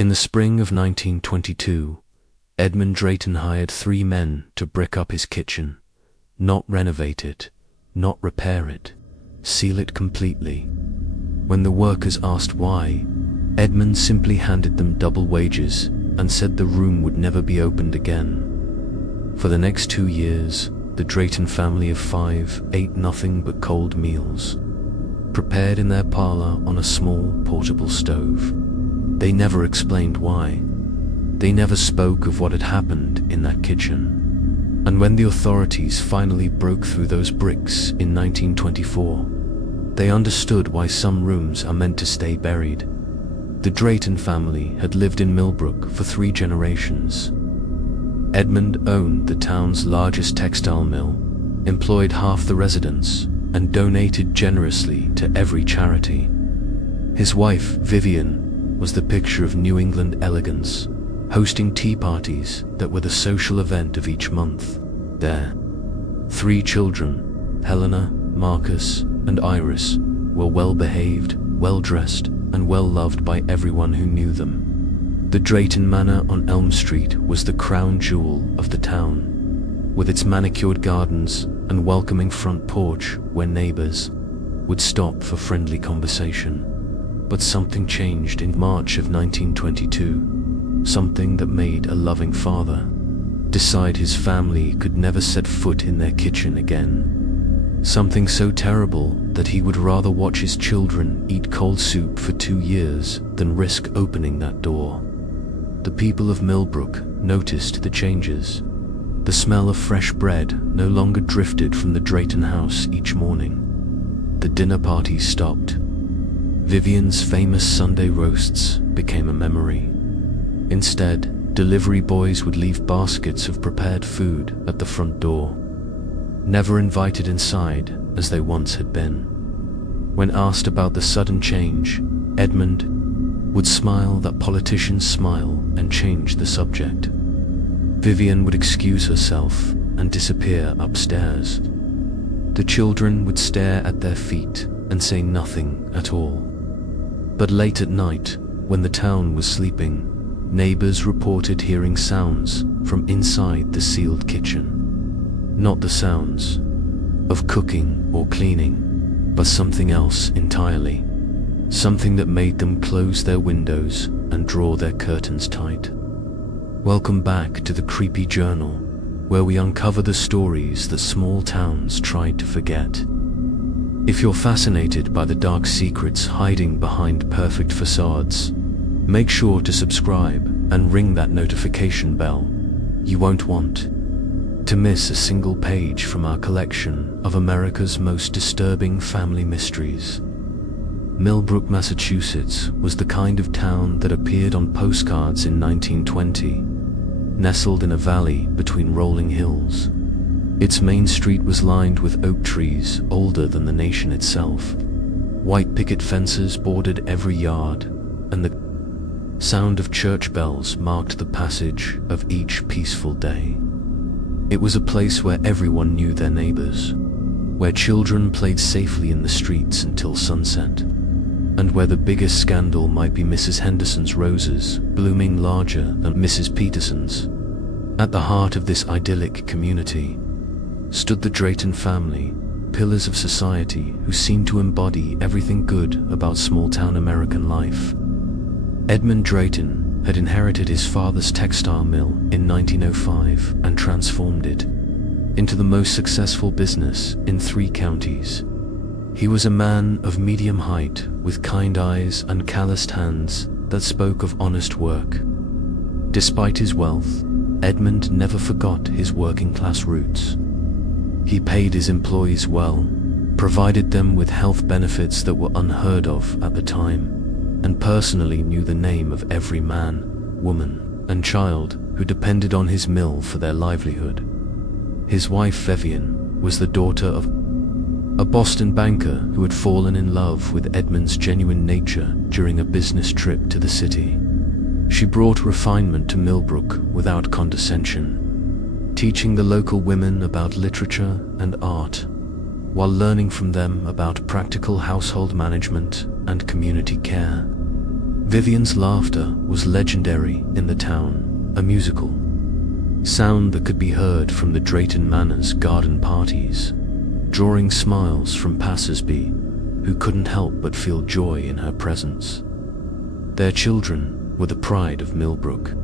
In the spring of 1922, Edmund Drayton hired 3 men to brick up his kitchen, not renovate it, not repair it, seal it completely. When the workers asked why, Edmund simply handed them double wages and said the room would never be opened again. For the next 2 years, the Drayton family of 5 ate nothing but cold meals, prepared in their parlor on a small portable stove. They never explained why. They never spoke of what had happened in that kitchen. And when the authorities finally broke through those bricks in 1924, they understood why some rooms are meant to stay buried. The Drayton family had lived in Millbrook for 3 generations. Edmund owned the town's largest textile mill, employed half the residents, and donated generously to every charity. His wife, Vivian, was the picture of New England elegance, hosting tea parties that were the social event of each month. Their 3 children, Helena, Marcus, and Iris, were well-behaved, well-dressed, and well-loved by everyone who knew them. The Drayton Manor on Elm Street was the crown jewel of the town, with its manicured gardens and welcoming front porch where neighbors would stop for friendly conversation. But something changed in March of 1922, something that made a loving father decide his family could never set foot in their kitchen again. Something so terrible that he would rather watch his children eat cold soup for 2 years than risk opening that door. The people of Millbrook noticed the changes. The smell of fresh bread no longer drifted from the Drayton house each morning. The dinner parties stopped. Vivian's famous Sunday roasts became a memory. Instead, delivery boys would leave baskets of prepared food at the front door, never invited inside as they once had been. When asked about the sudden change, Edmund would smile that politicians smile and change the subject. Vivian would excuse herself and disappear upstairs. The children would stare at their feet and say nothing at all. But late at night, when the town was sleeping, neighbors reported hearing sounds from inside the sealed kitchen. Not the sounds of cooking or cleaning, but something else entirely. Something that made them close their windows and draw their curtains tight. Welcome back to the Creepy Journal, where we uncover the stories that small towns tried to forget. If you're fascinated by the dark secrets hiding behind perfect facades, make sure to subscribe and ring that notification bell. You won't want to miss a single page from our collection of America's most disturbing family mysteries. Millbrook, Massachusetts was the kind of town that appeared on postcards in 1920, nestled in a valley between rolling hills. Its main street was lined with oak trees older than the nation itself. White picket fences bordered every yard, and the sound of church bells marked the passage of each peaceful day. It was a place where everyone knew their neighbors, where children played safely in the streets until sunset, and where the biggest scandal might be Mrs. Henderson's roses blooming larger than Mrs. Peterson's. At the heart of this idyllic community stood the Drayton family, pillars of society who seemed to embody everything good about small-town American life. Edmund Drayton had inherited his father's textile mill in 1905 and transformed it into the most successful business in 3 counties. He was a man of medium height with kind eyes and calloused hands that spoke of honest work. Despite his wealth, Edmund never forgot his working-class roots. He paid his employees well, provided them with health benefits that were unheard of at the time, and personally knew the name of every man, woman, and child who depended on his mill for their livelihood. His wife, Vivian, was the daughter of a Boston banker who had fallen in love with Edmund's genuine nature during a business trip to the city. She brought refinement to Millbrook without condescension, teaching the local women about literature and art, while learning from them about practical household management and community care. Vivian's laughter was legendary in the town, a musical sound that could be heard from the Drayton Manor's garden parties, drawing smiles from passers-by who couldn't help but feel joy in her presence. Their children were the pride of Millbrook.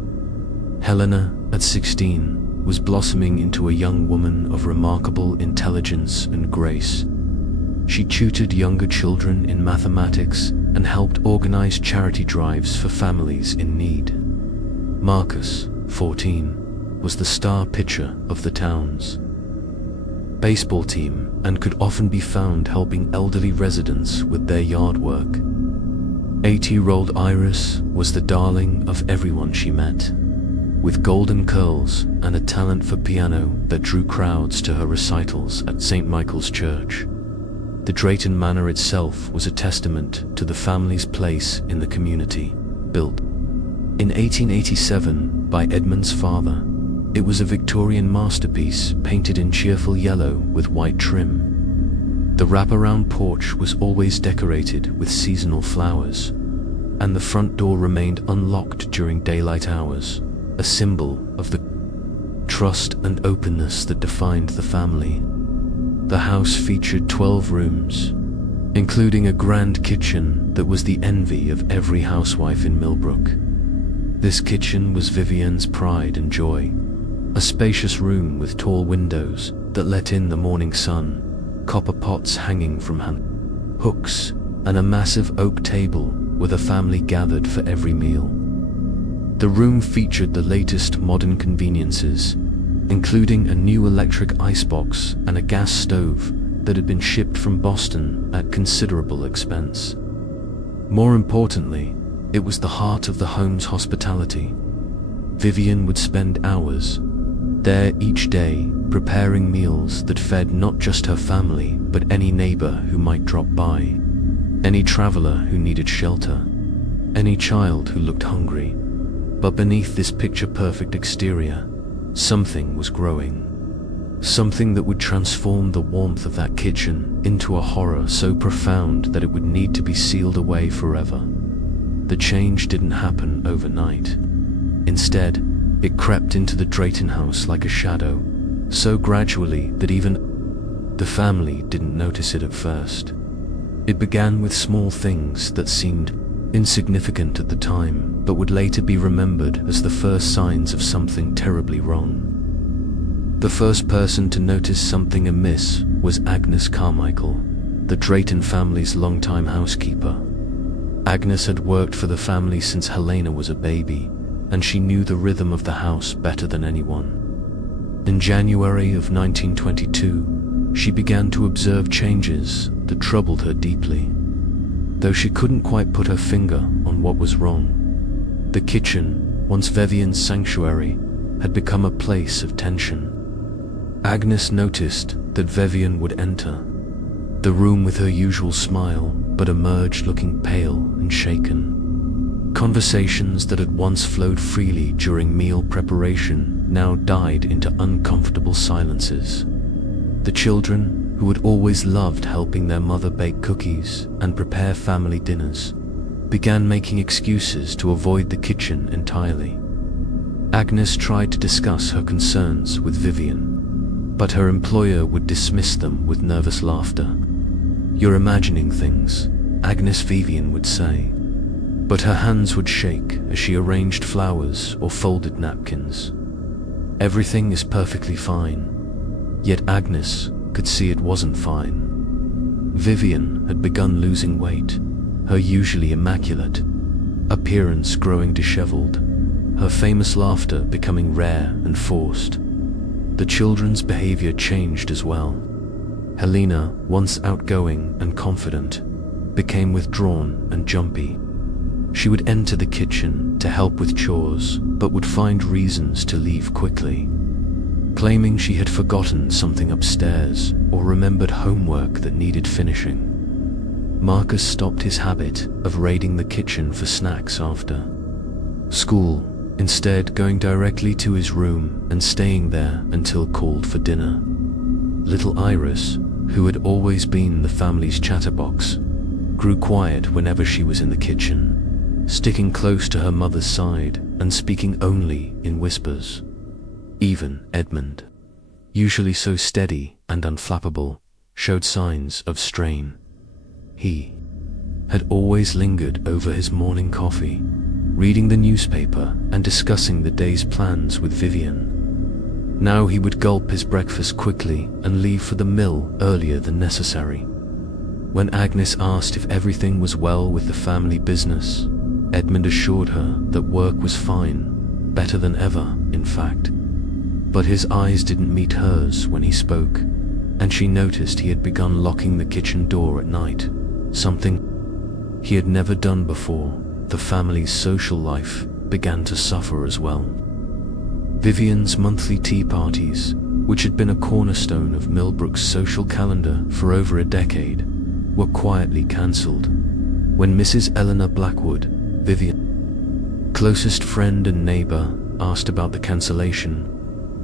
Helena, at 16, was blossoming into a young woman of remarkable intelligence and grace. She tutored younger children in mathematics and helped organize charity drives for families in need. Marcus, 14, was the star pitcher of the town's baseball team and could often be found helping elderly residents with their yard work. 8-year-old Iris was the darling of everyone she met, with golden curls and a talent for piano that drew crowds to her recitals at St. Michael's Church. The Drayton Manor itself was a testament to the family's place in the community. Built in 1887 by Edmund's father, it was a Victorian masterpiece painted in cheerful yellow with white trim. The wraparound porch was always decorated with seasonal flowers, and the front door remained unlocked during daylight hours, a symbol of the trust and openness that defined the family. The house featured 12 rooms, including a grand kitchen that was the envy of every housewife in Millbrook. This kitchen was Vivian's pride and joy, a spacious room with tall windows that let in the morning sun, copper pots hanging from hooks, and a massive oak table where the family gathered for every meal. The room featured the latest modern conveniences, including a new electric icebox and a gas stove that had been shipped from Boston at considerable expense. More importantly, it was the heart of the home's hospitality. Vivian would spend hours there each day, preparing meals that fed not just her family, but any neighbor who might drop by, any traveler who needed shelter, any child who looked hungry. But beneath this picture-perfect exterior, something was growing. Something that would transform the warmth of that kitchen into a horror so profound that it would need to be sealed away forever. The change didn't happen overnight. Instead, it crept into the Drayton house like a shadow, so gradually that even the family didn't notice it at first. It began with small things that seemed insignificant at the time, but would later be remembered as the first signs of something terribly wrong. The first person to notice something amiss was Agnes Carmichael, the Drayton family's longtime housekeeper. Agnes had worked for the family since Helena was a baby, and she knew the rhythm of the house better than anyone. In January of 1922, she began to observe changes that troubled her deeply. Though she couldn't quite put her finger on what was wrong, the kitchen, once Vivian's sanctuary, had become a place of tension. Agnes noticed that Vivian would enter the room with her usual smile, but emerged looking pale and shaken. Conversations that had once flowed freely during meal preparation now died into uncomfortable silences. The children, who had always loved helping their mother bake cookies and prepare family dinners, began making excuses to avoid the kitchen entirely. Agnes tried to discuss her concerns with Vivian, but her employer would dismiss them with nervous laughter. "You're imagining things," Agnes Vivian would say. But her hands would shake as she arranged flowers or folded napkins. Everything is perfectly fine. Yet Agnes could see it wasn't fine. Vivian had begun losing weight, her usually immaculate appearance growing disheveled, her famous laughter becoming rare and forced. The children's behavior changed as well. Helena, once outgoing and confident, became withdrawn and jumpy. She would enter the kitchen to help with chores, but would find reasons to leave quickly, claiming she had forgotten something upstairs or remembered homework that needed finishing. Marcus stopped his habit of raiding the kitchen for snacks after school, instead going directly to his room and staying there until called for dinner. Little Iris, who had always been the family's chatterbox, grew quiet whenever she was in the kitchen. sticking close to her mother's side and speaking only in whispers. Even Edmund, usually so steady and unflappable, showed signs of strain. He had always lingered over his morning coffee, reading the newspaper and discussing the day's plans with Vivian. Now he would gulp his breakfast quickly and leave for the mill earlier than necessary. When Agnes asked if everything was well with the family business, Edmund assured her that work was fine, better than ever, in fact. But his eyes didn't meet hers when he spoke, and she noticed he had begun locking the kitchen door at night, something he had never done before. The family's social life began to suffer as well. Vivian's monthly tea parties, which had been a cornerstone of Millbrook's social calendar for over a decade, were quietly cancelled. When Mrs. Eleanor Blackwood, Vivian's closest friend and neighbour, asked about the cancellation,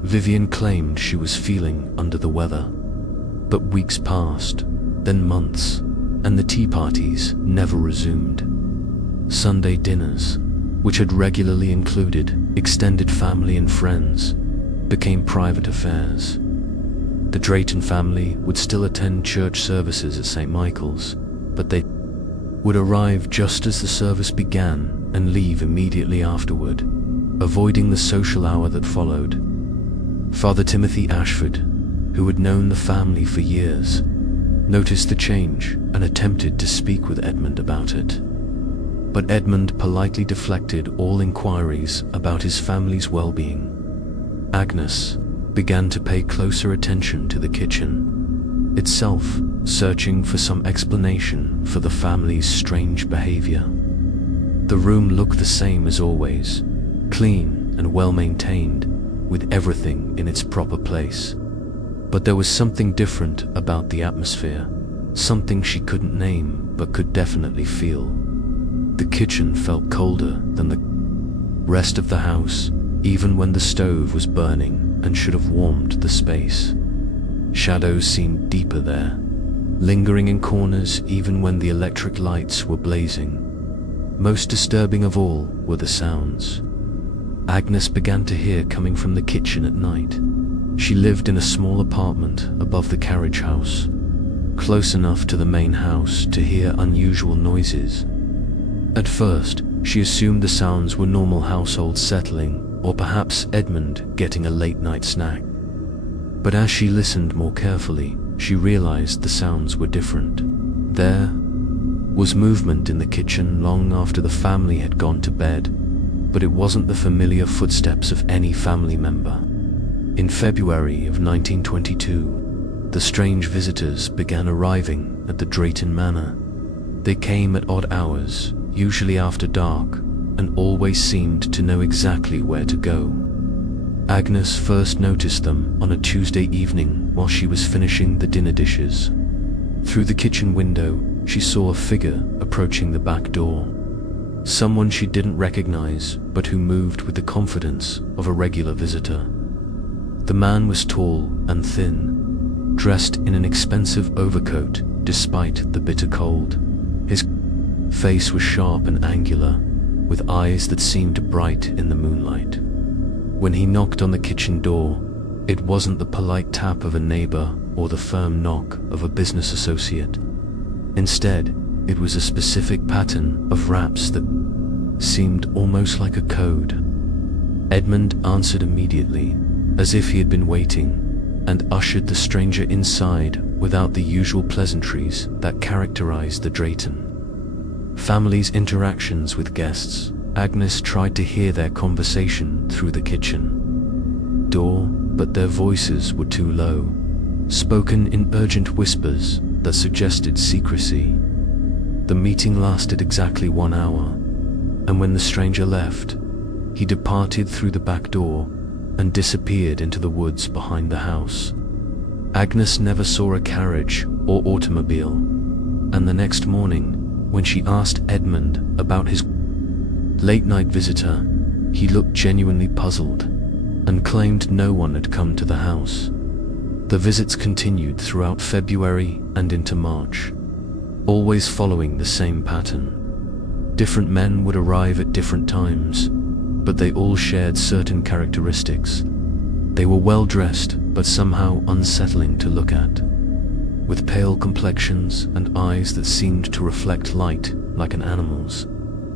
Vivian claimed she was feeling under the weather. But weeks passed, then months, and the tea parties never resumed. Sunday dinners, which had regularly included extended family and friends, became private affairs. The Drayton family would still attend church services at St. Michael's, but they would arrive just as the service began and leave immediately afterward, avoiding the social hour that followed. Father Timothy Ashford, who had known the family for years, noticed the change and attempted to speak with Edmund about it. But Edmund politely deflected all inquiries about his family's well-being. Agnes began to pay closer attention to the kitchen itself, searching for some explanation for the family's strange behavior. The room looked the same as always, clean and well-maintained, with everything in its proper place. But there was something different about the atmosphere, something she couldn't name but could definitely feel. The kitchen felt colder than the rest of the house, even when the stove was burning and should have warmed the space. Shadows seemed deeper there, lingering in corners even when the electric lights were blazing. Most disturbing of all were the sounds Agnes began to hear coming from the kitchen at night. She lived in a small apartment above the carriage house, close enough to the main house to hear unusual noises. At first, she assumed the sounds were normal household settling, or perhaps Edmund getting a late-night snack. But as she listened more carefully, she realized the sounds were different. There was movement in the kitchen long after the family had gone to bed, but it wasn't the familiar footsteps of any family member. In February of 1922, the strange visitors began arriving at the Drayton Manor. They came at odd hours, usually after dark, and always seemed to know exactly where to go. Agnes first noticed them on a Tuesday evening while she was finishing the dinner dishes. Through the kitchen window, she saw a figure approaching the back door. Someone she didn't recognize, but who moved with the confidence of a regular visitor. The man was tall and thin, dressed in an expensive overcoat despite the bitter cold. His face was sharp and angular, with eyes that seemed bright in the moonlight. When he knocked on the kitchen door, it wasn't the polite tap of a neighbor or the firm knock of a business associate. Instead, it was a specific pattern of raps that seemed almost like a code. Edmund answered immediately, as if he had been waiting, and ushered the stranger inside without the usual pleasantries that characterized the Drayton family's interactions with guests. Agnes tried to hear their conversation through the kitchen door, but their voices were too low, spoken in urgent whispers that suggested secrecy. The meeting lasted exactly 1 hour, and when the stranger left, he departed through the back door and disappeared into the woods behind the house. Agnes never saw a carriage or automobile, and the next morning, when she asked Edmund about his late-night visitor, he looked genuinely puzzled and claimed no one had come to the house. The visits continued throughout February and into March, always following the same pattern. Different men would arrive at different times, but they all shared certain characteristics. They were well dressed, but somehow unsettling to look at, with pale complexions and eyes that seemed to reflect light like an animal's.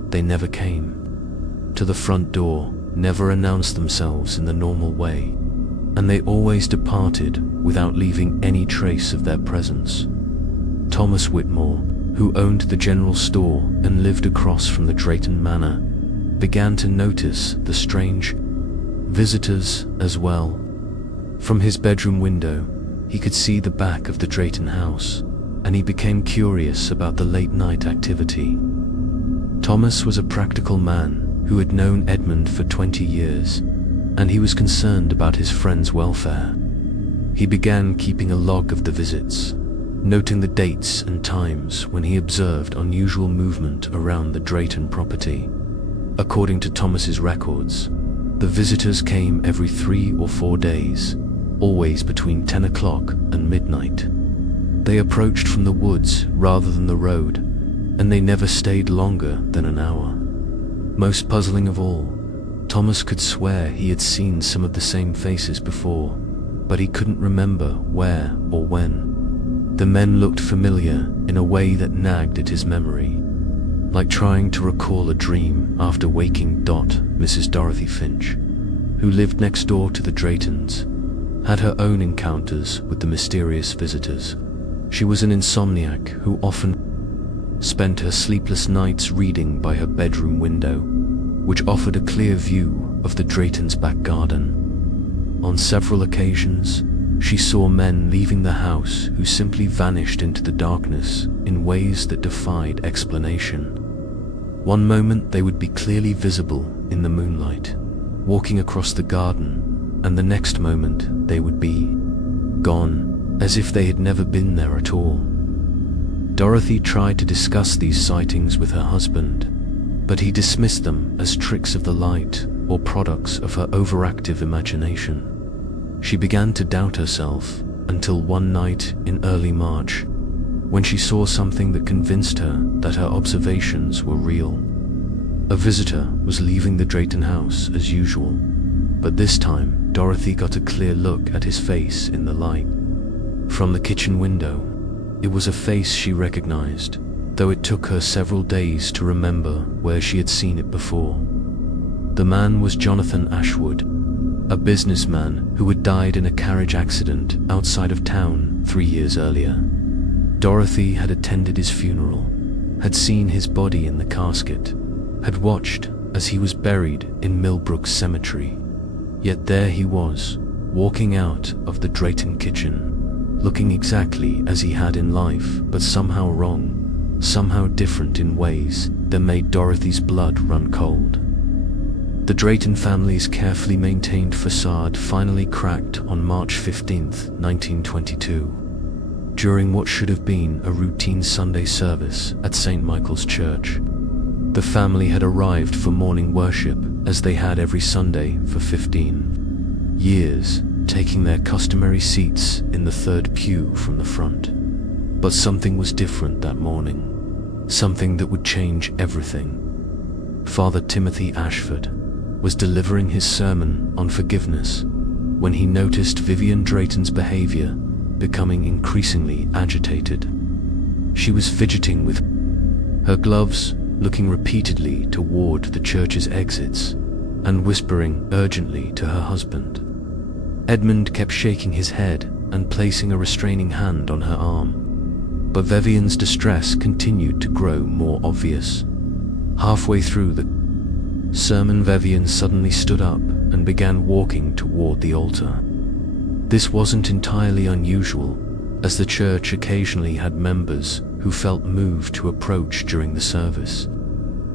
They never came to the front door, never announced themselves in the normal way, and they always departed without leaving any trace of their presence. Thomas Whitmore, who owned the general store and lived across from the Drayton Manor, began to notice the strange visitors as well. From his bedroom window, he could see the back of the Drayton house, and he became curious about the late-night activity. Thomas was a practical man who had known Edmund for 20 years, and he was concerned about his friend's welfare. He began keeping a log of the visits, noting the dates and times when he observed unusual movement around the Drayton property. According to Thomas's records, the visitors came every 3 or 4 days, always between 10 o'clock and midnight. They approached from the woods rather than the road, and they never stayed longer than an hour. Most puzzling of all, Thomas could swear he had seen some of the same faces before, but he couldn't remember where or when. The men looked familiar in a way that nagged at his memory, like trying to recall a dream after waking. Mrs. Dorothy Finch, who lived next door to the Draytons, had her own encounters with the mysterious visitors. She was an insomniac who often spent her sleepless nights reading by her bedroom window, which offered a clear view of the Draytons' back garden. On several occasions, she saw men leaving the house who simply vanished into the darkness in ways that defied explanation. One moment they would be clearly visible in the moonlight, walking across the garden, and the next moment they would be gone, as if they had never been there at all. Dorothy tried to discuss these sightings with her husband, but he dismissed them as tricks of the light or products of her overactive imagination. She began to doubt herself until one night in early March, when she saw something that convinced her that her observations were real. A visitor was leaving the Drayton house as usual, but this time Dorothy got a clear look at his face in the light. From the kitchen window, it was a face she recognized, though it took her several days to remember where she had seen it before. The man was Jonathan Ashwood, a businessman who had died in a carriage accident outside of town 3 years earlier. Dorothy had attended his funeral, had seen his body in the casket, had watched as he was buried in Millbrook Cemetery. Yet there he was, walking out of the Drayton kitchen, looking exactly as he had in life, but somehow wrong, somehow different in ways that made Dorothy's blood run cold. The Drayton family's carefully maintained facade finally cracked on March 15, 1922. During what should have been a routine Sunday service at St. Michael's Church. The family had arrived for morning worship, as they had every Sunday for 15 years, taking their customary seats in the third pew from the front. But something was different that morning, something that would change everything. Father Timothy Ashford was delivering his sermon on forgiveness when he noticed Vivian Drayton's behavior becoming increasingly agitated. She was fidgeting with her gloves, looking repeatedly toward the church's exits, and whispering urgently to her husband. Edmund kept shaking his head and placing a restraining hand on her arm, but Vivian's distress continued to grow more obvious. Halfway through the sermon, Vivian suddenly stood up and began walking toward the altar. This wasn't entirely unusual, as the church occasionally had members who felt moved to approach during the service.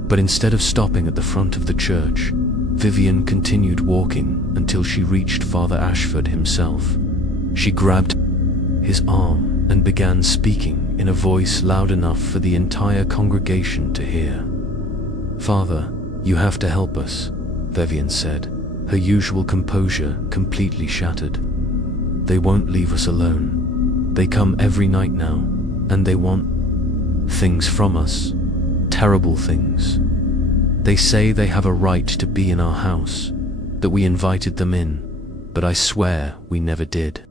But instead of stopping at the front of the church, Vivian continued walking until she reached Father Ashford himself. She grabbed his arm and began speaking in a voice loud enough for the entire congregation to hear. "Father, you have to help us," Vivian said, her usual composure completely shattered. "They won't leave us alone. They come every night now, and they want things from us. terrible things. They say they have a right to be in our house, that we invited them in, but I swear we never did.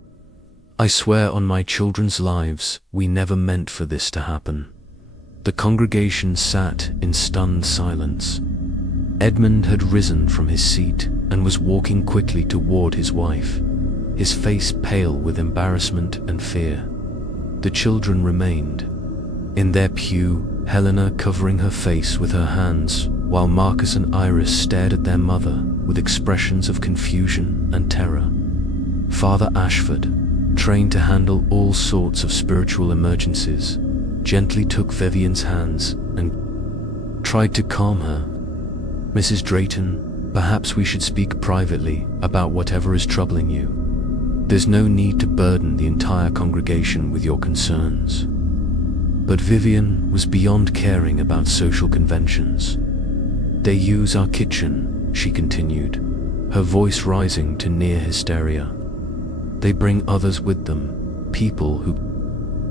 I swear on my children's lives we never meant for this to happen." The congregation sat in stunned silence. Edmund had risen from his seat and was walking quickly toward his wife, his face pale with embarrassment and fear. The children remained. In their pew, Helena covering her face with her hands, while Marcus and Iris stared at their mother with expressions of confusion and terror. Father Ashford, trained to handle all sorts of spiritual emergencies, gently took Vivian's hands and tried to calm her. "Mrs. Drayton, perhaps we should speak privately about whatever is troubling you. There's no need to burden the entire congregation with your concerns." But Vivian was beyond caring about social conventions. "They use our kitchen," she continued, her voice rising to near hysteria. "They bring others with them, people who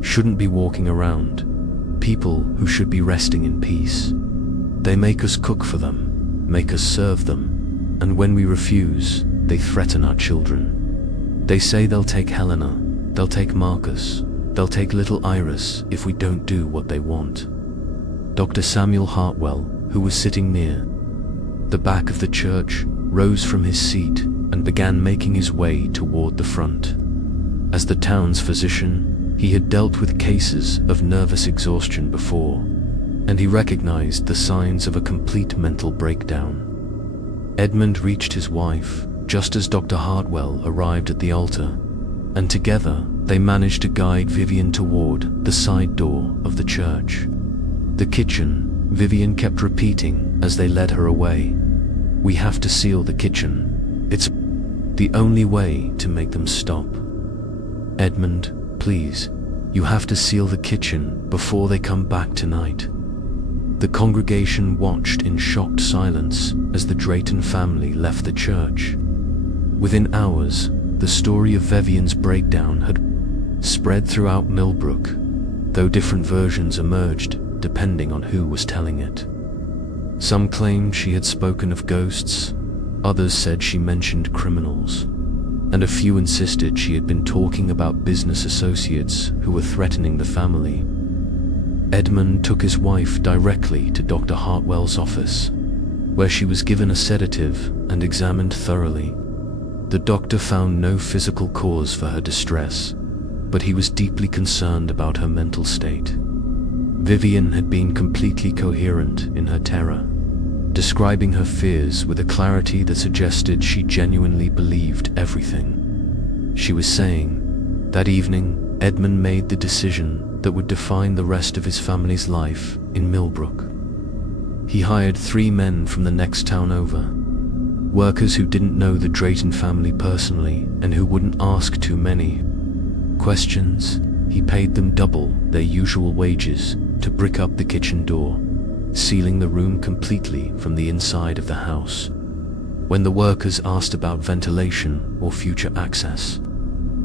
shouldn't be walking around, people who should be resting in peace. They make us cook for them, make us serve them, and when we refuse, they threaten our children. They say they'll take Helena, they'll take Marcus, they'll take little Iris if we don't do what they want." Dr. Samuel Hartwell, who was sitting near the back of the church, rose from his seat and began making his way toward the front. As the town's physician, he had dealt with cases of nervous exhaustion before, and he recognized the signs of a complete mental breakdown. Edmund reached his wife just as Dr. Hartwell arrived at the altar, and together they managed to guide Vivian toward the side door of the church. "The kitchen," Vivian kept repeating as they led her away. "We have to seal the kitchen. It's the only way to make them stop. Edmund, please, you have to seal the kitchen before they come back tonight." The congregation watched in shocked silence as the Drayton family left the church. Within hours, the story of Vivian's breakdown had spread throughout Millbrook, though different versions emerged depending on who was telling it. Some claimed she had spoken of ghosts, others said she mentioned criminals, and a few insisted she had been talking about business associates who were threatening the family. Edmund took his wife directly to Dr. Hartwell's office, where she was given a sedative and examined thoroughly. The doctor found no physical cause for her distress, but he was deeply concerned about her mental state. Vivian had been completely coherent in her terror, describing her fears with a clarity that suggested she genuinely believed everything. She was saying, that evening, Edmund made the decision that would define the rest of his family's life in Millbrook. He hired 3 men from the next town over, workers who didn't know the Drayton family personally and who wouldn't ask too many questions. He paid them double their usual wages to brick up the kitchen door, sealing the room completely from the inside of the house. When the workers asked about ventilation or future access,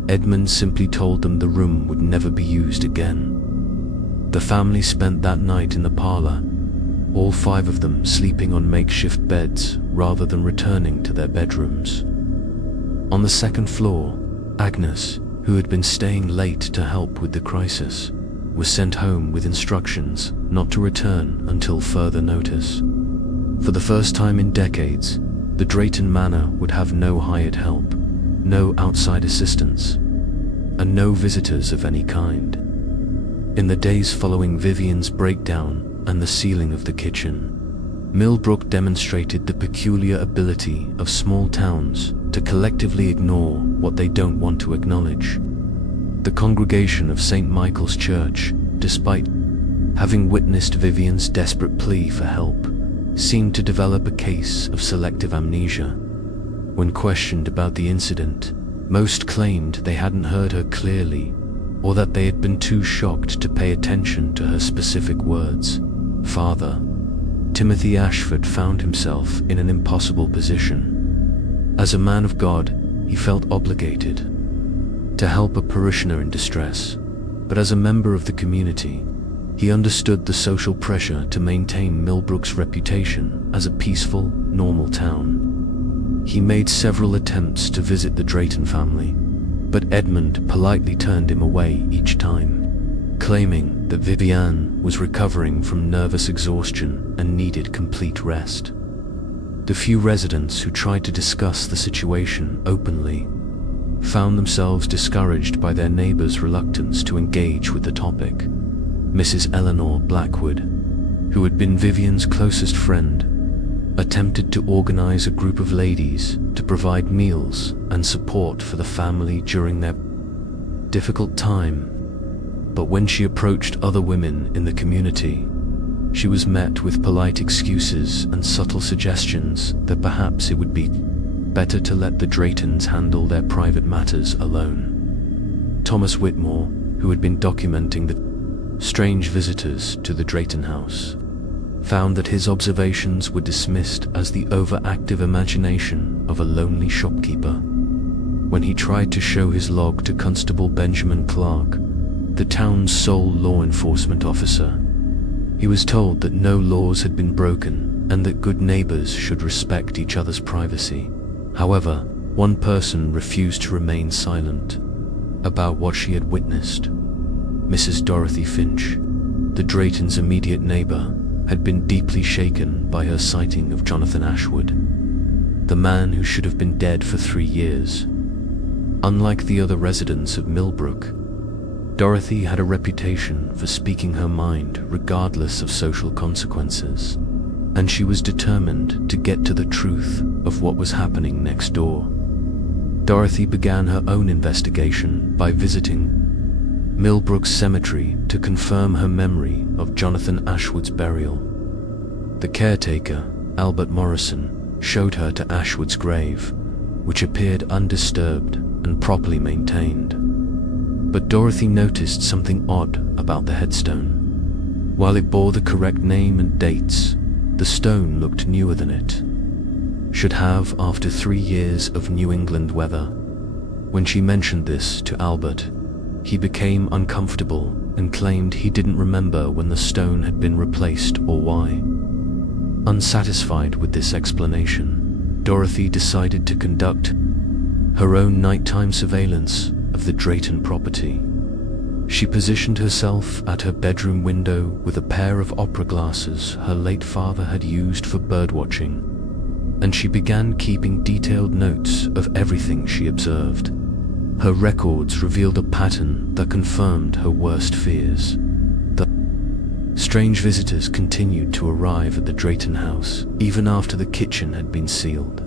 Edmund simply told them the room would never be used again. The family spent that night in the parlor, all 5 of them sleeping on makeshift beds rather than returning to their bedrooms. On the second floor, Agnes, who had been staying late to help with the crisis, was sent home with instructions not to return until further notice. For the first time in decades, the Drayton Manor would have no hired help, no outside assistance, and no visitors of any kind. In the days following Vivian's breakdown and the sealing of the kitchen, Millbrook demonstrated the peculiar ability of small towns to collectively ignore what they don't want to acknowledge. The congregation of St. Michael's Church, despite having witnessed Vivian's desperate plea for help, seemed to develop a case of selective amnesia. When questioned about the incident, most claimed they hadn't heard her clearly, or that they had been too shocked to pay attention to her specific words. Father Timothy Ashford found himself in an impossible position. As a man of God, he felt obligated to help a parishioner in distress, but as a member of the community, He understood the social pressure to maintain Millbrook's reputation as a peaceful, normal town. He made several attempts to visit the Drayton family, but Edmund politely turned him away each time, claiming that Viviane was recovering from nervous exhaustion and needed complete rest. The few residents who tried to discuss the situation openly found themselves discouraged by their neighbors' reluctance to engage with the topic. Mrs. Eleanor Blackwood, who had been Vivian's closest friend, attempted to organize a group of ladies to provide meals and support for the family during their difficult time. But when she approached other women in the community, she was met with polite excuses and subtle suggestions that perhaps it would be better to let the Draytons handle their private matters alone. Thomas Whitmore, who had been documenting the strange visitors to the Drayton house, found that his observations were dismissed as the overactive imagination of a lonely shopkeeper. When he tried to show his log to Constable Benjamin Clark, the town's sole law enforcement officer, he was told that no laws had been broken and that good neighbors should respect each other's privacy. However, one person refused to remain silent about what she had witnessed. Mrs. Dorothy Finch, the Draytons' immediate neighbor, had been deeply shaken by her sighting of Jonathan Ashwood, the man who should have been dead for 3 years. Unlike the other residents of Millbrook, Dorothy had a reputation for speaking her mind regardless of social consequences, and she was determined to get to the truth of what was happening next door. Dorothy began her own investigation by visiting Millbrook Cemetery to confirm her memory of Jonathan Ashwood's burial. The caretaker, Albert Morrison, showed her to Ashwood's grave, which appeared undisturbed and properly maintained. But Dorothy noticed something odd about the headstone. While it bore the correct name and dates, the stone looked newer than it should have after 3 years of New England weather. When she mentioned this to Albert, he became uncomfortable and claimed he didn't remember when the stone had been replaced or why. Unsatisfied with this explanation, Dorothy decided to conduct her own nighttime surveillance of the Drayton property. She positioned herself at her bedroom window with a pair of opera glasses her late father had used for birdwatching, and she began keeping detailed notes of everything she observed. Her records revealed a pattern that confirmed her worst fears. The strange visitors continued to arrive at the Drayton house even after the kitchen had been sealed.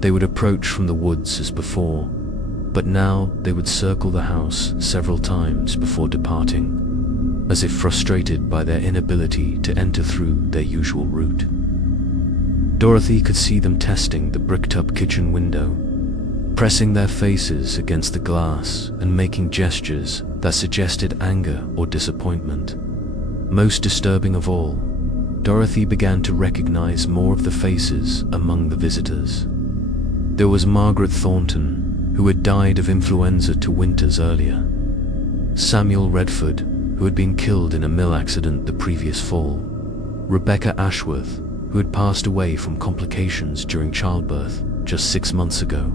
They would approach from the woods as before, but now they would circle the house several times before departing, as if frustrated by their inability to enter through their usual route. Dorothy could see them testing the bricked-up kitchen window, pressing their faces against the glass and making gestures that suggested anger or disappointment. Most disturbing of all, Dorothy began to recognize more of the faces among the visitors. There was Margaret Thornton, who had died of influenza 2 winters earlier; Samuel Redford, who had been killed in a mill accident the previous fall; Rebecca Ashworth, who had passed away from complications during childbirth just 6 months ago.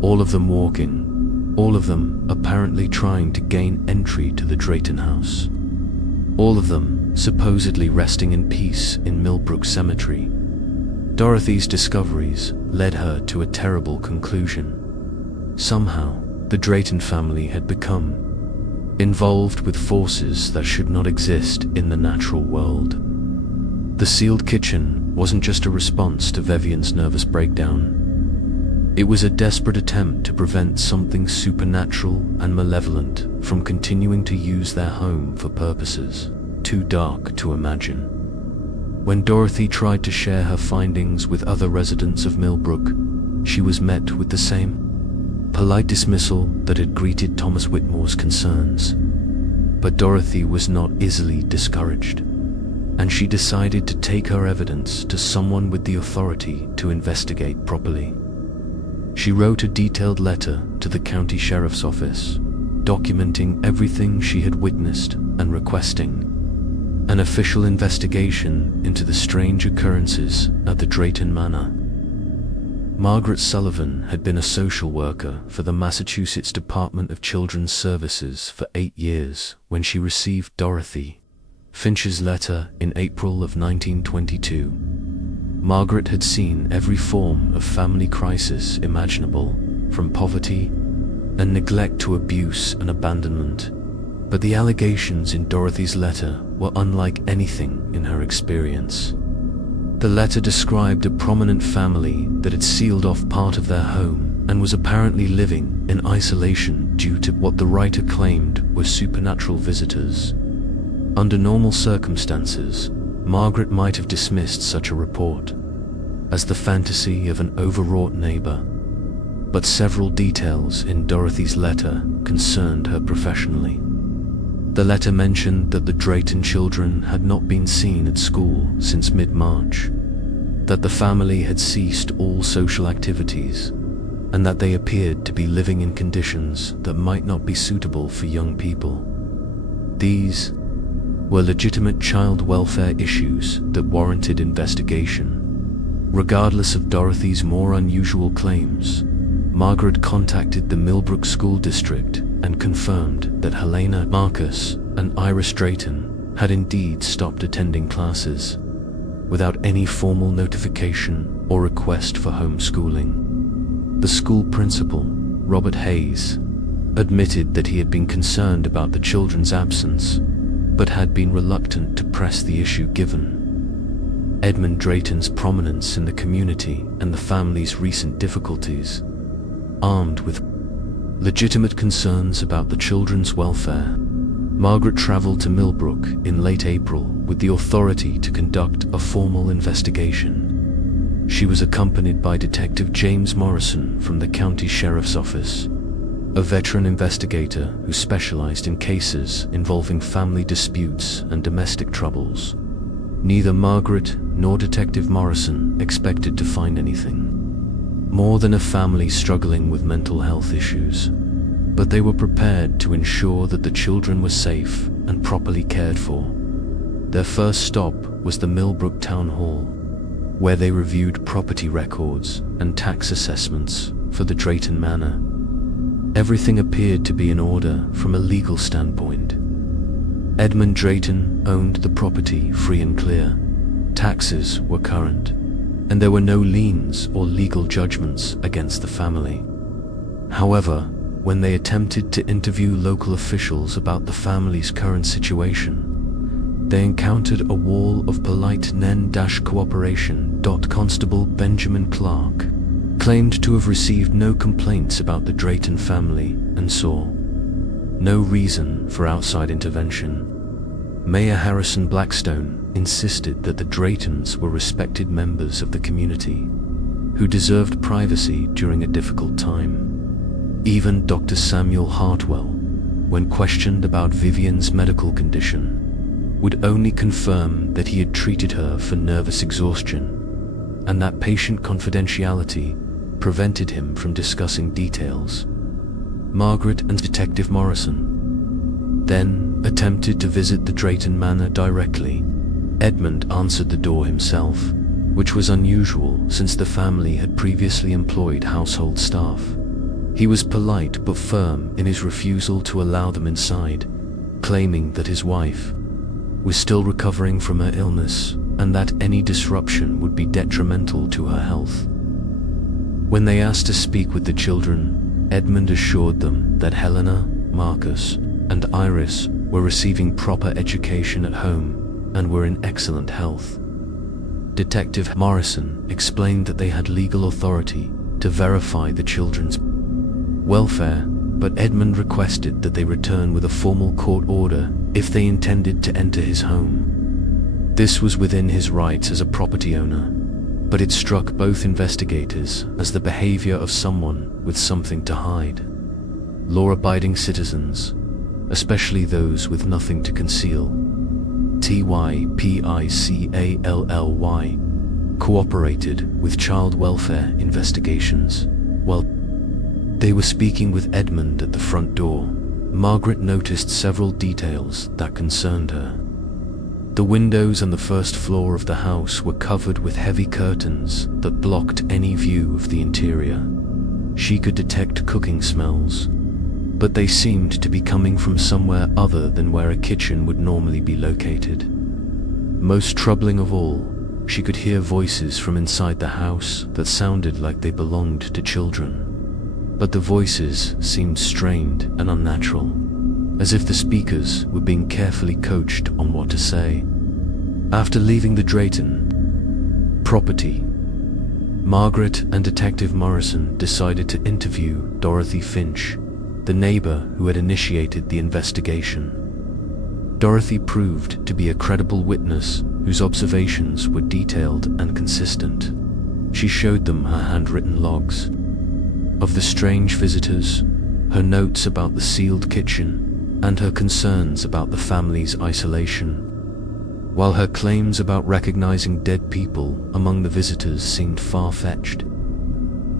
All of them walking, all of them apparently trying to gain entry to the Drayton house. All of them supposedly resting in peace in Millbrook Cemetery. Dorothy's discoveries led her to a terrible conclusion. Somehow, the Drayton family had become involved with forces that should not exist in the natural world. The sealed kitchen wasn't just a response to Vivian's nervous breakdown. It was a desperate attempt to prevent something supernatural and malevolent from continuing to use their home for purposes too dark to imagine. When Dorothy tried to share her findings with other residents of Millbrook, she was met with the same polite dismissal that had greeted Thomas Whitmore's concerns. But Dorothy was not easily discouraged, and she decided to take her evidence to someone with the authority to investigate properly. She wrote a detailed letter to the county sheriff's office, documenting everything she had witnessed and requesting an official investigation into the strange occurrences at the Drayton Manor. Margaret Sullivan had been a social worker for the Massachusetts Department of Children's Services for 8 years when she received Dorothy Finch's letter in April of 1922. Margaret had seen every form of family crisis imaginable, from poverty and neglect to abuse and abandonment. But the allegations in Dorothy's letter were unlike anything in her experience. The letter described a prominent family that had sealed off part of their home and was apparently living in isolation due to what the writer claimed were supernatural visitors. Under normal circumstances, Margaret might have dismissed such a report as the fantasy of an overwrought neighbor, but several details in Dorothy's letter concerned her professionally. The letter mentioned that the Drayton children had not been seen at school since mid-March, that the family had ceased all social activities, and that they appeared to be living in conditions that might not be suitable for young people. These were legitimate child welfare issues that warranted investigation. Regardless of Dorothy's more unusual claims, Margaret contacted the Millbrook School District and confirmed that Helena Marcus and Iris Drayton had indeed stopped attending classes, without any formal notification or request for homeschooling. The school principal, Robert Hayes, admitted that he had been concerned about the children's absence, but had been reluctant to press the issue given Edmund Drayton's prominence in the community and the family's recent difficulties. Armed with legitimate concerns about the children's welfare, Margaret traveled to Millbrook in late April with the authority to conduct a formal investigation. She was accompanied by Detective James Morrison from the County Sheriff's Office, a veteran investigator who specialized in cases involving family disputes and domestic troubles. Neither Margaret nor Detective Morrison expected to find anything more than a family struggling with mental health issues, but they were prepared to ensure that the children were safe and properly cared for. Their first stop was the Millbrook Town Hall, where they reviewed property records and tax assessments for the Drayton Manor. Everything appeared to be in order from a legal standpoint. Edmund Drayton owned the property free and clear, taxes were current, and there were no liens or legal judgments against the family. However, when they attempted to interview local officials about the family's current situation, they encountered a wall of polite nen-cooperation. Constable Benjamin Clark claimed to have received no complaints about the Drayton family and saw no reason for outside intervention. Mayor Harrison Blackstone insisted that the Draytons were respected members of the community who deserved privacy during a difficult time. Even Dr. Samuel Hartwell, when questioned about Vivian's medical condition, would only confirm that he had treated her for nervous exhaustion and that patient confidentiality prevented him from discussing details. Margaret and Detective Morrison then attempted to visit the Drayton Manor directly. Edmund answered the door himself, which was unusual since the family had previously employed household staff. He was polite but firm in his refusal to allow them inside, claiming that his wife was still recovering from her illness and that any disruption would be detrimental to her health. When they asked to speak with the children, Edmund assured them that Helena, Marcus, and Iris were receiving proper education at home and were in excellent health. Detective Morrison explained that they had legal authority to verify the children's welfare, but Edmund requested that they return with a formal court order if they intended to enter his home. This was within his rights as a property owner, but it struck both investigators as the behavior of someone with something to hide. Law-abiding citizens, especially those with nothing to conceal, TYPICALLY, cooperated with child welfare investigations. While they were speaking with Edmund at the front door, Margaret noticed several details that concerned her. The windows on the first floor of the house were covered with heavy curtains that blocked any view of the interior. She could detect cooking smells, but they seemed to be coming from somewhere other than where a kitchen would normally be located. Most troubling of all, she could hear voices from inside the house that sounded like they belonged to children. But the voices seemed strained and unnatural, as if the speakers were being carefully coached on what to say. After leaving the Drayton property, Margaret and Detective Morrison decided to interview Dorothy Finch, the neighbor who had initiated the investigation. Dorothy proved to be a credible witness whose observations were detailed and consistent. She showed them her handwritten logs of the strange visitors, her notes about the sealed kitchen, and her concerns about the family's isolation. While her claims about recognizing dead people among the visitors seemed far-fetched,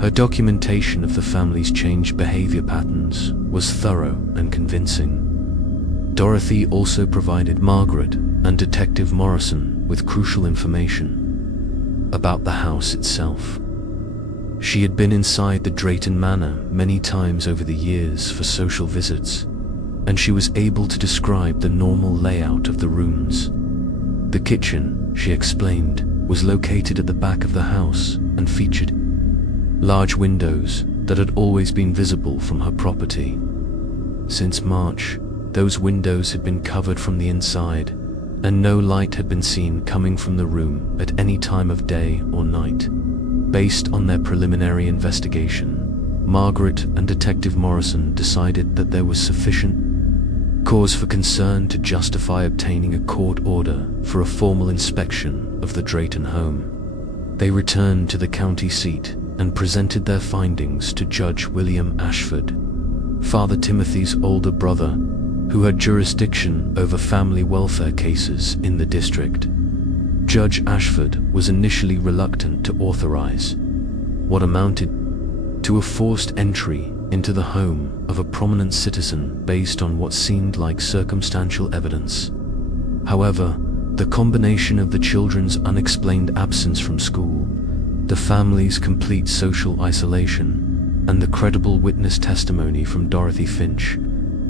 her documentation of the family's changed behavior patterns was thorough and convincing. Dorothy also provided Margaret and Detective Morrison with crucial information about the house itself. She had been inside the Drayton Manor many times over the years for social visits, and she was able to describe the normal layout of the rooms. The kitchen, she explained, was located at the back of the house and featured large windows that had always been visible from her property. Since March, those windows had been covered from the inside, and no light had been seen coming from the room at any time of day or night. Based on their preliminary investigation, Margaret and Detective Morrison decided that there was sufficient cause for concern to justify obtaining a court order for a formal inspection of the Drayton home. They returned to the county seat and presented their findings to Judge William Ashford, Father Timothy's older brother, who had jurisdiction over family welfare cases in the district. Judge Ashford was initially reluctant to authorize what amounted to a forced entry into the home of a prominent citizen based on what seemed like circumstantial evidence. However, the combination of the children's unexplained absence from school, the family's complete social isolation, and the credible witness testimony from Dorothy Finch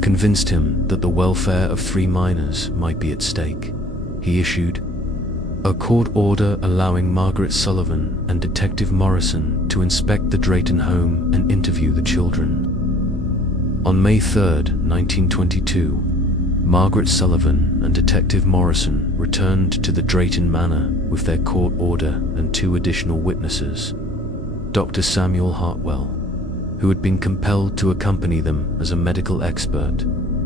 convinced him that the welfare of 3 minors might be at stake. He issued a court order allowing Margaret Sullivan and Detective Morrison to inspect the Drayton home and interview the children. On May 3, 1922, Margaret Sullivan and Detective Morrison returned to the Drayton Manor with their court order and 2 additional witnesses, Dr. Samuel Hartwell, who had been compelled to accompany them as a medical expert,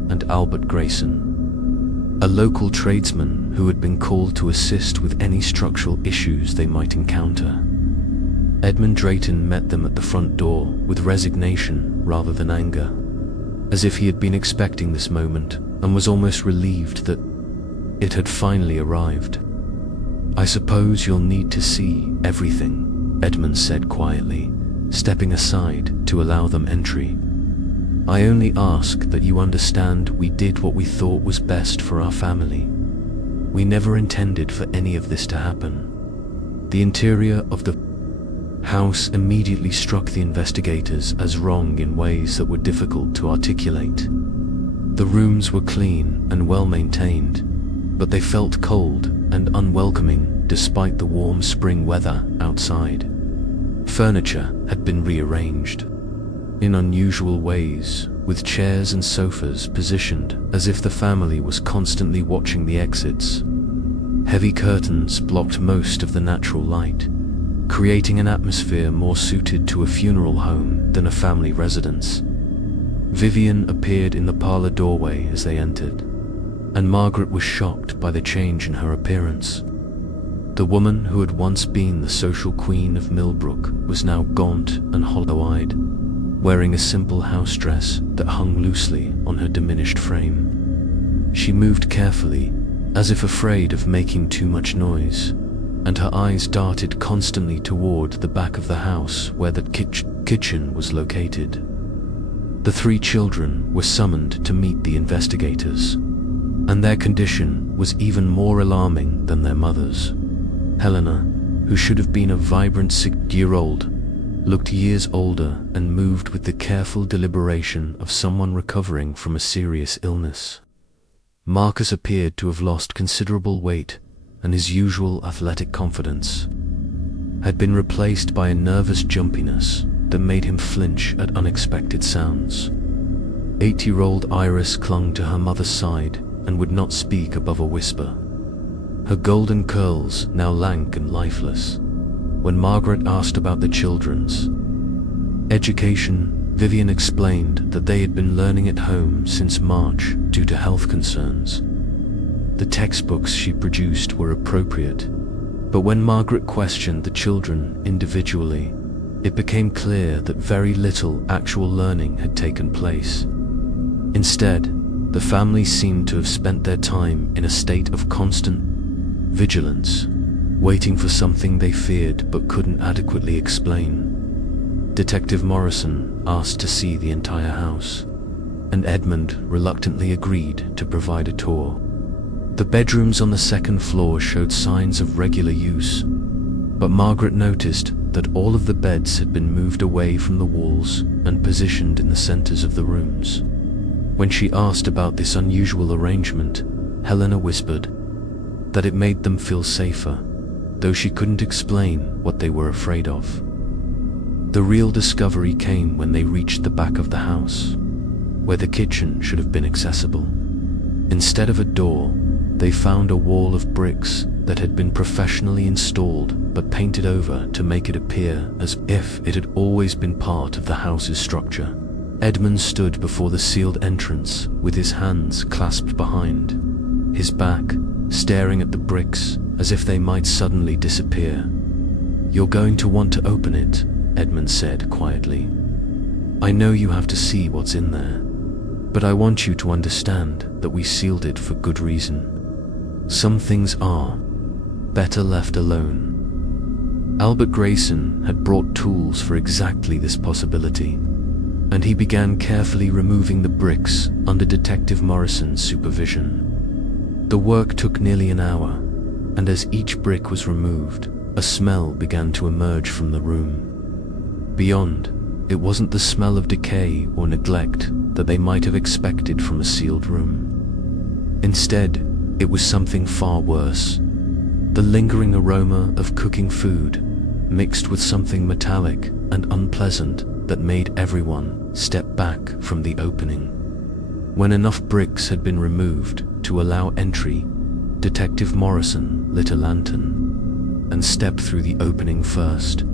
and Albert Grayson, a local tradesman who had been called to assist with any structural issues they might encounter. Edmund Drayton met them at the front door with resignation rather than anger, as if he had been expecting this moment and was almost relieved that it had finally arrived. "I suppose you'll need to see everything," Edmund said quietly, stepping aside to allow them entry. "I only ask that you understand we did what we thought was best for our family. We never intended for any of this to happen." The interior of the house immediately struck the investigators as wrong in ways that were difficult to articulate. The rooms were clean and well maintained, but they felt cold and unwelcoming despite the warm spring weather outside. Furniture had been rearranged in unusual ways, with chairs and sofas positioned as if the family was constantly watching the exits. Heavy curtains blocked most of the natural light, creating an atmosphere more suited to a funeral home than a family residence. Vivian appeared in the parlor doorway as they entered, and Margaret was shocked by the change in her appearance. The woman who had once been the social queen of Millbrook was now gaunt and hollow-eyed, wearing a simple house dress that hung loosely on her diminished frame. She moved carefully, as if afraid of making too much noise, and her eyes darted constantly toward the back of the house where the kitchen was located. The 3 children were summoned to meet the investigators, and their condition was even more alarming than their mother's. Helena, who should have been a vibrant 6-year-old, looked years older and moved with the careful deliberation of someone recovering from a serious illness. Marcus appeared to have lost considerable weight, and his usual athletic confidence had been replaced by a nervous jumpiness that made him flinch at unexpected sounds. 8-year-old Iris clung to her mother's side and would not speak above a whisper, her golden curls now lank and lifeless. When Margaret asked about the children's education, Vivian explained that they had been learning at home since March due to health concerns. The textbooks she produced were appropriate, but when Margaret questioned the children individually, it became clear that very little actual learning had taken place. Instead, the family seemed to have spent their time in a state of constant vigilance, waiting for something they feared but couldn't adequately explain. Detective Morrison asked to see the entire house, and Edmund reluctantly agreed to provide a tour. The bedrooms on the 2nd floor showed signs of regular use, but Margaret noticed that all of the beds had been moved away from the walls and positioned in the centers of the rooms. When she asked about this unusual arrangement, Helena whispered that it made them feel safer, though she couldn't explain what they were afraid of. The real discovery came when they reached the back of the house, where the kitchen should have been accessible. Instead of a door, they found a wall of bricks that had been professionally installed but painted over to make it appear as if it had always been part of the house's structure. Edmund stood before the sealed entrance with his hands clasped behind his back, staring at the bricks as if they might suddenly disappear. "You're going to want to open it," Edmund said quietly. "I know you have to see what's in there, but I want you to understand that we sealed it for good reason. Some things are better left alone." Albert Grayson had brought tools for exactly this possibility, and he began carefully removing the bricks under Detective Morrison's supervision. The work took nearly an hour, and as each brick was removed, a smell began to emerge from the room. Beyond, it wasn't the smell of decay or neglect that they might have expected from a sealed room. Instead, it was something far worse. The lingering aroma of cooking food, mixed with something metallic and unpleasant that made everyone step back from the opening. When enough bricks had been removed to allow entry, Detective Morrison lit a lantern and stepped through the opening first.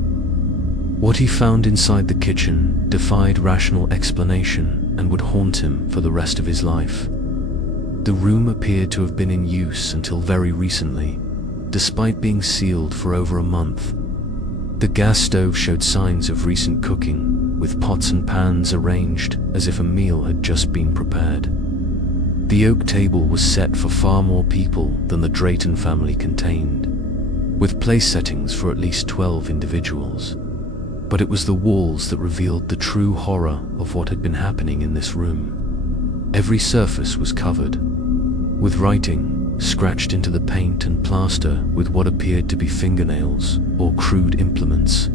What he found inside the kitchen defied rational explanation and would haunt him for the rest of his life. The room appeared to have been in use until very recently, despite being sealed for over a month. The gas stove showed signs of recent cooking, with pots and pans arranged as if a meal had just been prepared. The oak table was set for far more people than the Drayton family contained, with place settings for at least 12 individuals. But it was the walls that revealed the true horror of what had been happening in this room. Every surface was covered with writing, scratched into the paint and plaster with what appeared to be fingernails or crude implements.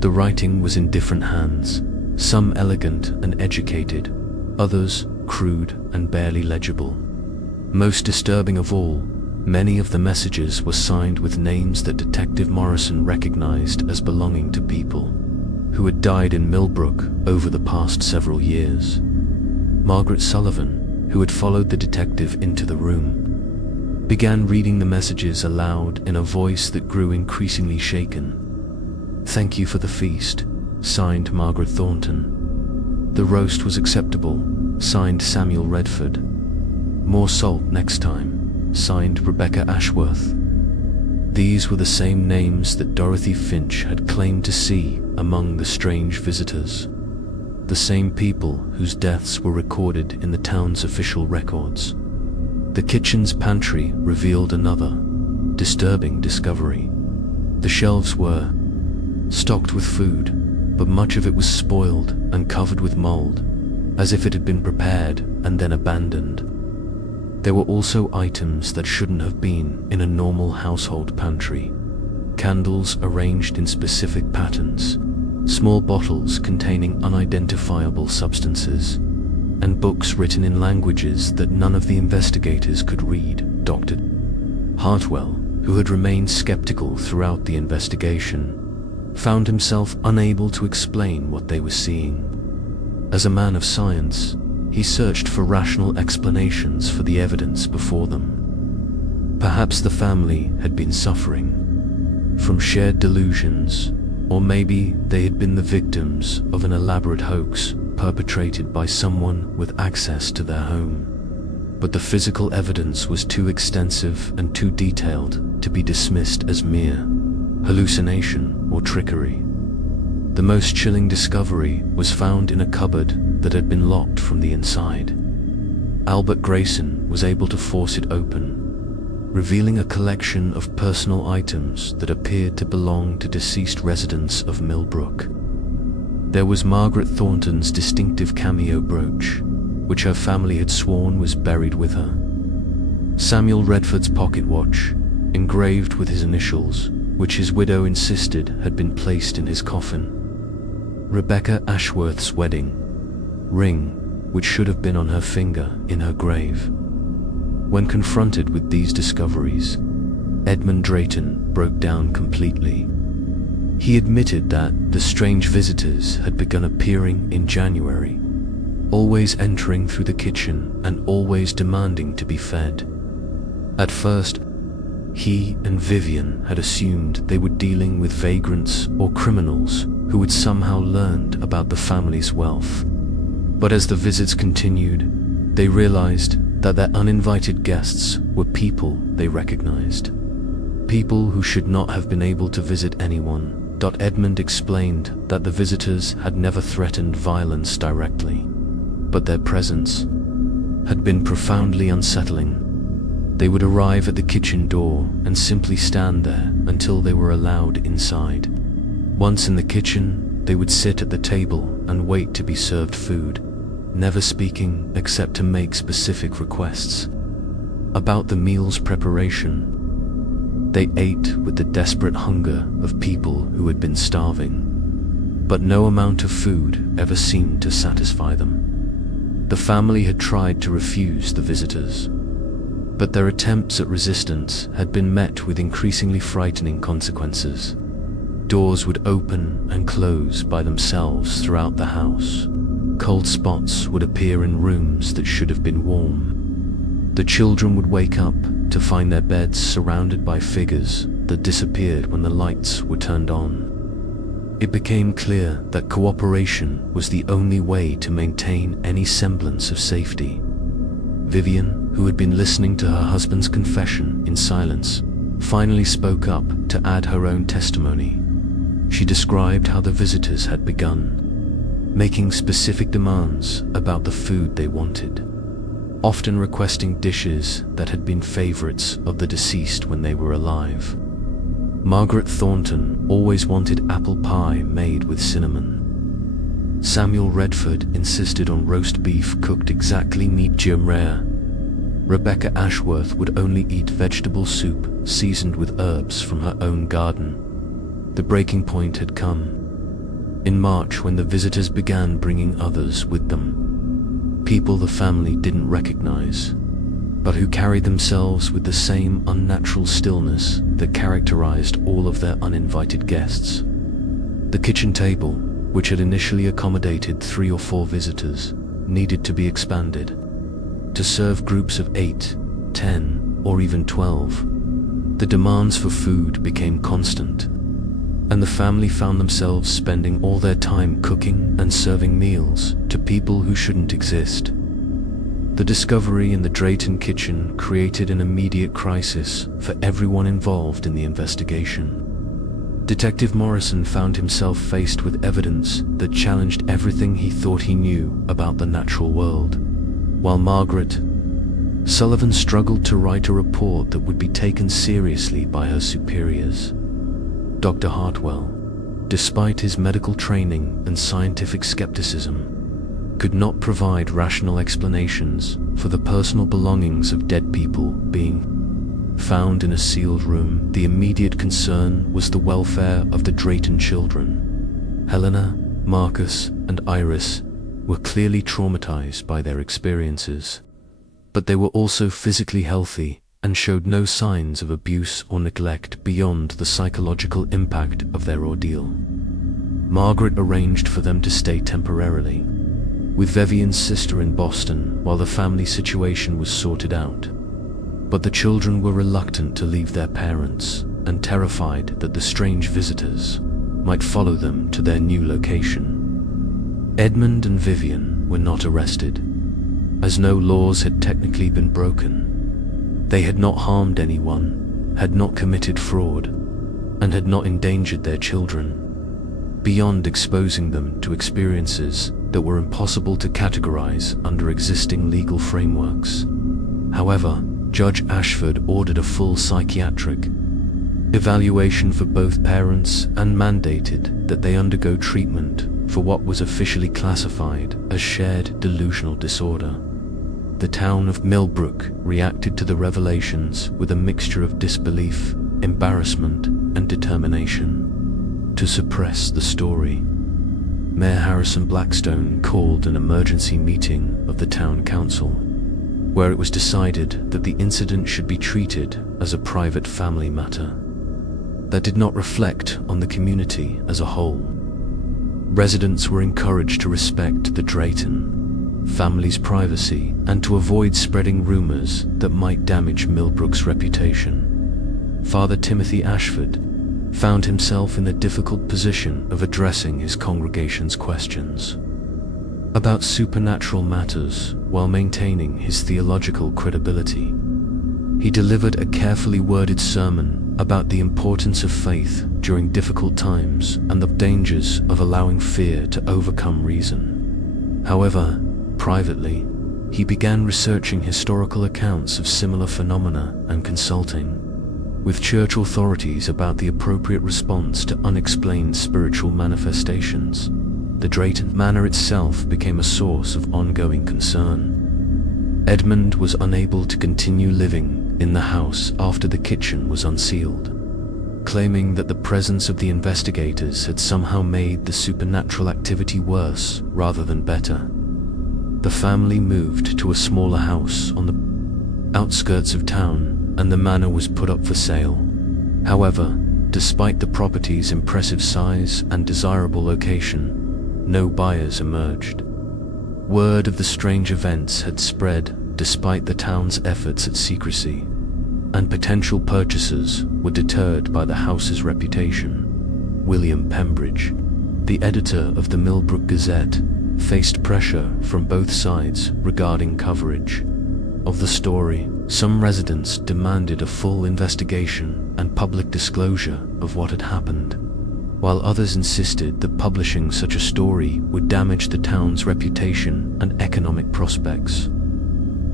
The writing was in different hands, some elegant and educated, others crude and barely legible. Most disturbing of all, many of the messages were signed with names that Detective Morrison recognized as belonging to people who had died in Millbrook over the past several years. Margaret Sullivan, who had followed the detective into the room, began reading the messages aloud in a voice that grew increasingly shaken. "Thank you for the feast," signed Margaret Thornton. "The roast was acceptable," signed Samuel Redford. "More salt next time," signed Rebecca Ashworth. These were the same names that Dorothy Finch had claimed to see among the strange visitors, the same people whose deaths were recorded in the town's official records. The kitchen's pantry revealed another disturbing discovery. The shelves were stocked with food, but much of it was spoiled and covered with mold, as if it had been prepared and then abandoned. There were also items that shouldn't have been in a normal household pantry. Candles arranged in specific patterns, small bottles containing unidentifiable substances, and books written in languages that none of the investigators could read. Dr. Hartwell, who had remained skeptical throughout the investigation, found himself unable to explain what they were seeing. As a man of science, he searched for rational explanations for the evidence before them. Perhaps the family had been suffering from shared delusions, or maybe they had been the victims of an elaborate hoax perpetrated by someone with access to their home. But the physical evidence was too extensive and too detailed to be dismissed as mere hallucination or trickery. The most chilling discovery was found in a cupboard that had been locked from the inside. Albert Grayson was able to force it open, revealing a collection of personal items that appeared to belong to deceased residents of Millbrook. There was Margaret Thornton's distinctive cameo brooch, which her family had sworn was buried with her. Samuel Redford's pocket watch, engraved with his initials, which his widow insisted had been placed in his coffin. Rebecca Ashworth's wedding ring, which should have been on her finger in her grave. When confronted with these discoveries, Edmund Drayton broke down completely. He admitted that the strange visitors had begun appearing in January, always entering through the kitchen and always demanding to be fed. At first, he and Vivian had assumed they were dealing with vagrants or criminals who had somehow learned about the family's wealth. But as the visits continued, they realized that their uninvited guests were people they recognized. People who should not have been able to visit anyone. Edmund explained that the visitors had never threatened violence directly, but their presence had been profoundly unsettling. They would arrive at the kitchen door and simply stand there until they were allowed inside. Once in the kitchen, they would sit at the table and wait to be served food, never speaking except to make specific requests about the meal's preparation. They ate with the desperate hunger of people who had been starving, but no amount of food ever seemed to satisfy them. The family had tried to refuse the visitors, but their attempts at resistance had been met with increasingly frightening consequences. Doors would open and close by themselves throughout the house. Cold spots would appear in rooms that should have been warm. The children would wake up to find their beds surrounded by figures that disappeared when the lights were turned on. It became clear that cooperation was the only way to maintain any semblance of safety. Vivian, who had been listening to her husband's confession in silence, finally spoke up to add her own testimony. She described how the visitors had begun making specific demands about the food they wanted, often requesting dishes that had been favorites of the deceased when they were alive. Margaret Thornton always wanted apple pie made with cinnamon. Samuel Redford insisted on roast beef cooked exactly medium rare. Rebecca Ashworth would only eat vegetable soup seasoned with herbs from her own garden. The breaking point had come in March when the visitors began bringing others with them. People the family didn't recognize, but who carried themselves with the same unnatural stillness that characterized all of their uninvited guests. The kitchen table, which had initially accommodated 3 or 4 visitors, needed to be expanded to serve groups of 8, 10, or even 12. The demands for food became constant, and the family found themselves spending all their time cooking and serving meals to people who shouldn't exist. The discovery in the Drayton kitchen created an immediate crisis for everyone involved in the investigation. Detective Morrison found himself faced with evidence that challenged everything he thought he knew about the natural world, while Margaret Sullivan struggled to write a report that would be taken seriously by her superiors. Dr. Hartwell, despite his medical training and scientific skepticism, could not provide rational explanations for the personal belongings of dead people being found in a sealed room. The immediate concern was the welfare of the Drayton children. Helena, Marcus, and Iris were clearly traumatized by their experiences, but they were also physically healthy and showed no signs of abuse or neglect beyond the psychological impact of their ordeal. Margaret arranged for them to stay temporarily with Vivian's sister in Boston while the family situation was sorted out. But the children were reluctant to leave their parents and terrified that the strange visitors might follow them to their new location. Edmund and Vivian were not arrested, as no laws had technically been broken. They had not harmed anyone, had not committed fraud, and had not endangered their children, beyond exposing them to experiences that were impossible to categorize under existing legal frameworks. However, Judge Ashford ordered a full psychiatric evaluation for both parents and mandated that they undergo treatment for what was officially classified as shared delusional disorder. The town of Millbrook reacted to the revelations with a mixture of disbelief, embarrassment, and determination to suppress the story. Mayor Harrison Blackstone called an emergency meeting of the town council, where it was decided that the incident should be treated as a private family matter that did not reflect on the community as a whole. Residents were encouraged to respect the Drayton family's privacy and to avoid spreading rumors that might damage Millbrook's reputation. Father Timothy Ashford found himself in the difficult position of addressing his congregation's questions about supernatural matters while maintaining his theological credibility. He delivered a carefully worded sermon about the importance of faith during difficult times and the dangers of allowing fear to overcome reason. However, privately, he began researching historical accounts of similar phenomena and consulting with church authorities about the appropriate response to unexplained spiritual manifestations. The Drayton Manor itself became a source of ongoing concern. Edmund was unable to continue living in the house after the kitchen was unsealed, claiming that the presence of the investigators had somehow made the supernatural activity worse rather than better. The family moved to a smaller house on the outskirts of town, and the manor was put up for sale. However, despite the property's impressive size and desirable location, no buyers emerged. Word of the strange events had spread despite the town's efforts at secrecy, and potential purchasers were deterred by the house's reputation. William Pembridge, the editor of the Millbrook Gazette, faced pressure from both sides regarding coverage of the story. Some residents demanded a full investigation and public disclosure of what had happened, while others insisted that publishing such a story would damage the town's reputation and economic prospects.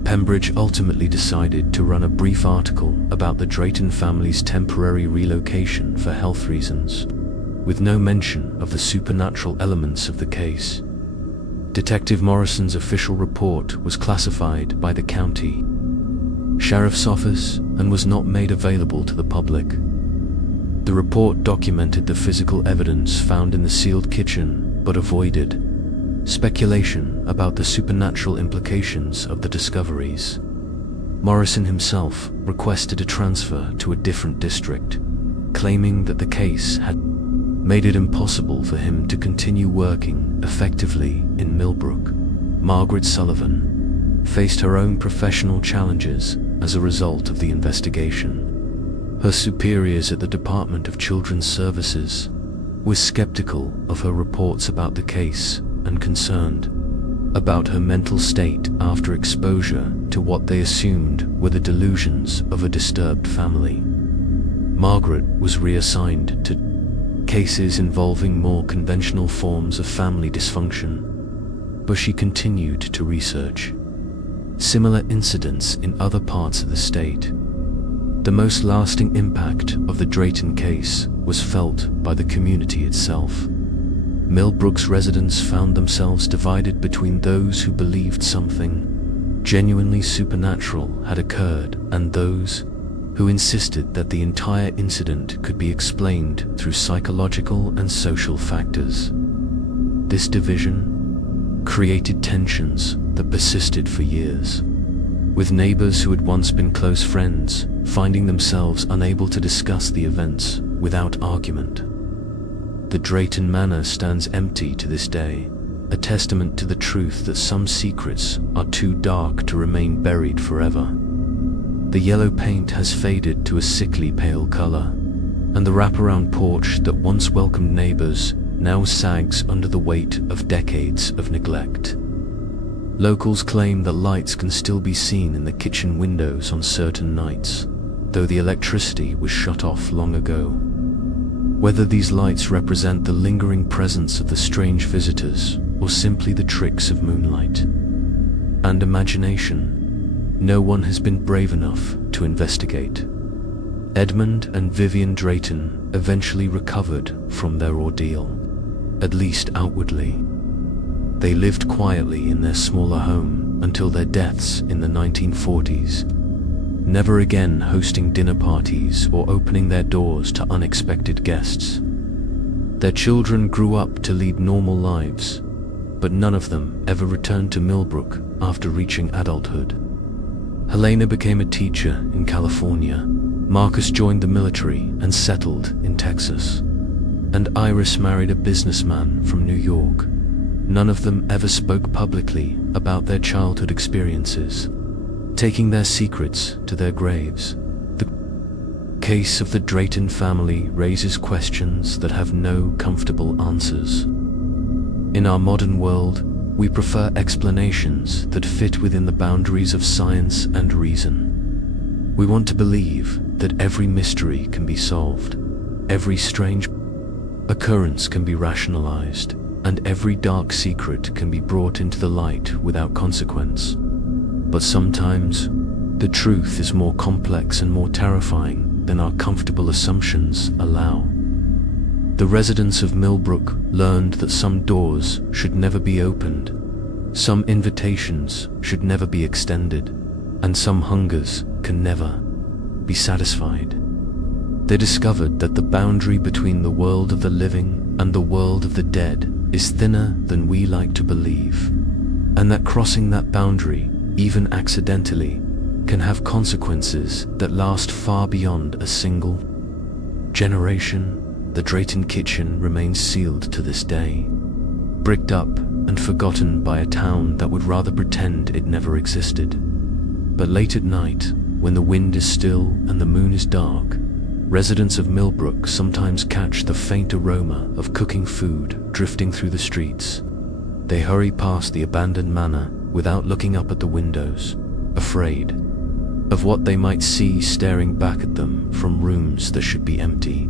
Pembridge ultimately decided to run a brief article about the Drayton family's temporary relocation for health reasons, with no mention of the supernatural elements of the case. Detective Morrison's official report was classified by the county sheriff's office and was not made available to the public. The report documented the physical evidence found in the sealed kitchen, but avoided speculation about the supernatural implications of the discoveries. Morrison himself requested a transfer to a different district, claiming that the case had made it impossible for him to continue working effectively in Millbrook. Margaret Sullivan faced her own professional challenges as a result of the investigation. Her superiors at the Department of Children's Services were skeptical of her reports about the case and concerned about her mental state after exposure to what they assumed were the delusions of a disturbed family. Margaret was reassigned to cases involving more conventional forms of family dysfunction, but she continued to research similar incidents in other parts of the state. The most lasting impact of the Drayton case was felt by the community itself. Millbrook's residents found themselves divided between those who believed something genuinely supernatural had occurred and those who insisted that the entire incident could be explained through psychological and social factors. This division created tensions that persisted for years, with neighbors who had once been close friends finding themselves unable to discuss the events without argument. The Drayton Manor stands empty to this day, a testament to the truth that some secrets are too dark to remain buried forever. The yellow paint has faded to a sickly pale color, and the wraparound porch that once welcomed neighbors now sags under the weight of decades of neglect. Locals claim that lights can still be seen in the kitchen windows on certain nights, though the electricity was shut off long ago. Whether these lights represent the lingering presence of the strange visitors or simply the tricks of moonlight and imagination, no one has been brave enough to investigate. Edmund and Vivian Drayton eventually recovered from their ordeal, at least outwardly. They lived quietly in their smaller home until their deaths in the 1940s, never again hosting dinner parties or opening their doors to unexpected guests. Their children grew up to lead normal lives, but none of them ever returned to Millbrook after reaching adulthood. Helena became a teacher in California, Marcus joined the military and settled in Texas, and Iris married a businessman from New York. None of them ever spoke publicly about their childhood experiences, taking their secrets to their graves. The case of the Drayton family raises questions that have no comfortable answers. In our modern world, we prefer explanations that fit within the boundaries of science and reason. We want to believe that every mystery can be solved, every strange occurrence can be rationalized, and every dark secret can be brought into the light without consequence. But sometimes, the truth is more complex and more terrifying than our comfortable assumptions allow. The residents of Millbrook learned that some doors should never be opened, some invitations should never be extended, and some hungers can never be satisfied. They discovered that the boundary between the world of the living and the world of the dead is thinner than we like to believe, and that crossing that boundary, even accidentally, can have consequences that last far beyond a single generation. The Drayton kitchen remains sealed to this day, bricked up and forgotten by a town that would rather pretend it never existed. But late at night, when the wind is still and the moon is dark, residents of Millbrook sometimes catch the faint aroma of cooking food drifting through the streets. They hurry past the abandoned manor without looking up at the windows, afraid of what they might see staring back at them from rooms that should be empty.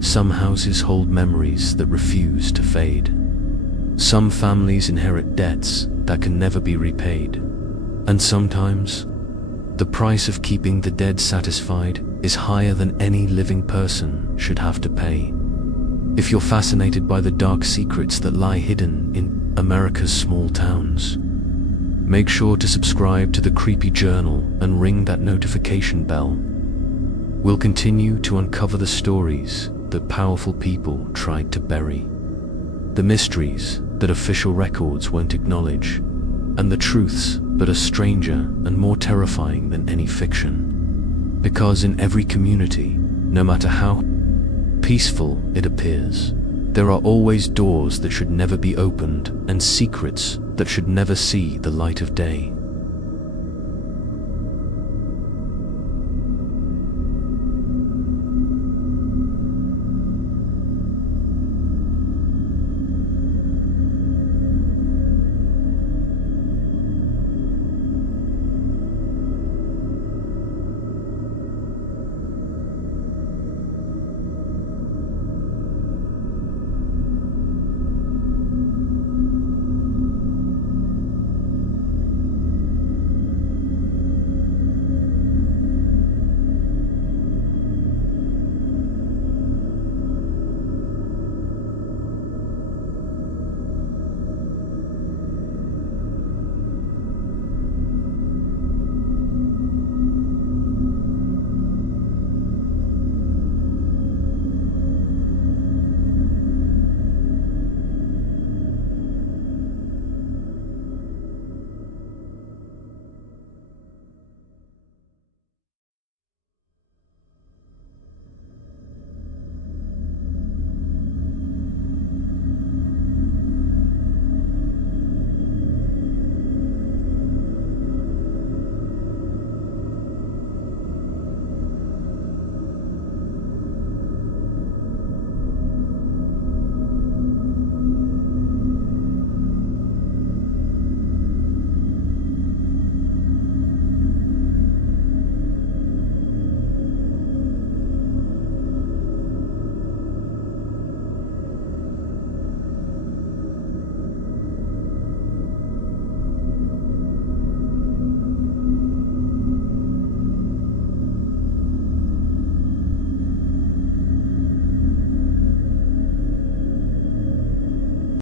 Some houses hold memories that refuse to fade. Some families inherit debts that can never be repaid. And sometimes, the price of keeping the dead satisfied is higher than any living person should have to pay. If you're fascinated by the dark secrets that lie hidden in America's small towns, make sure to subscribe to the Creepy Journal and ring that notification bell. We'll continue to uncover the stories that powerful people tried to bury, the mysteries that official records won't acknowledge, and the truths that are stranger and more terrifying than any fiction. Because in every community, no matter how peaceful it appears, there are always doors that should never be opened and secrets that should never see the light of day.